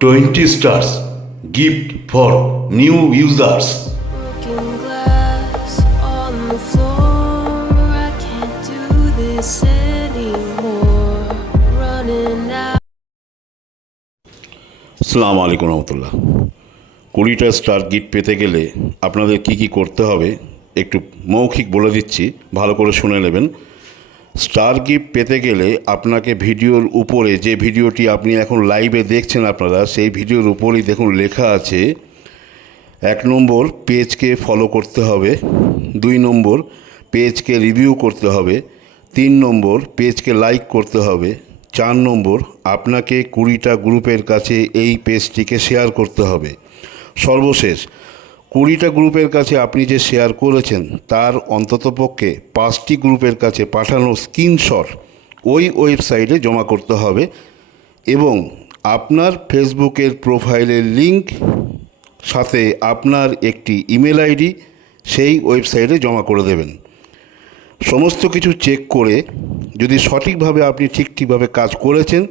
20 stars gift for new users. Broken glass on the floor. I can't do this anymore. Running out. আসসালামু আলাইকুম রহমতুল্লাহ। 20টা star gift পেতে গেলে আপনাদের কি করতে হবে একটু মৌখিক বলে দিচ্ছি, ভালো করে শুনে নেবেন। স্টার গিফট পেতে গেলে আপনাকে ভিডিওর উপরে, যে ভিডিওটি আপনি এখন লাইভে দেখছেন আপনারা, সেই ভিডিওর উপরেই দেখুন লেখা আছে 1 নম্বর পেজকে ফলো করতে হবে, 2 নম্বর পেজকে রিভিউ করতে হবে, 3 নম্বর পেজকে লাইক করতে হবে, 4 নম্বর আপনাকে 20টা গ্রুপের কাছে এই পেজটিকে শেয়ার করতে হবে। সর্বশেষ 20টা গ্রুপের কাছে আপনি যে শেয়ার করেছেন তার অন্ততপক্ষে 5টি গ্রুপের কাছে পাঠানো স্ক্রিনশট ওই ওয়েবসাইটে জমা করতে হবে এবং আপনার ফেসবুকের প্রোফাইলের লিংক সাথে আপনার একটি ইমেল আইডি সেই ওয়েবসাইটে জমা করে দেবেন। সমস্ত কিছু চেক করে যদি সঠিকভাবে আপনি ঠিকভাবে কাজ করেছেন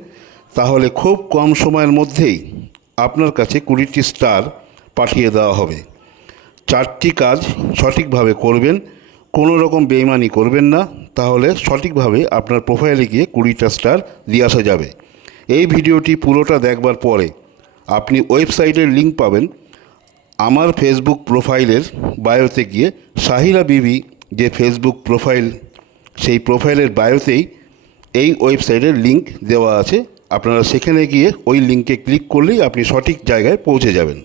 তাহলে খুব কম সময়ের মধ্যেই আপনার কাছে 20টি স্টার পাঠিয়ে দেওয়া হবে। 4টি কাজ সঠিকভাবে করবেন, কোনো রকম বেইমানি করবেন না, তাহলে সঠিকভাবে আপনার প্রোফাইলে গিয়ে 20টা স্টার দিয়ে আসা যাবে। এই ভিডিওটি পুরোটা দেখবার পরে আপনি ওয়েবসাইটের লিংক পাবেন। আমার ফেসবুক প্রোফাইলের বায়োতে গিয়ে সাহিরা বিবি যে ফেসবুক প্রোফাইল, সেই প্রোফাইলের বায়োতেই এই ওয়েবসাইটের লিংক দেওয়া আছে। আপনারা সেখানে গিয়ে ওই লিংকে ক্লিক করলেই আপনি সঠিক জায়গায় পৌঁছে যাবেন।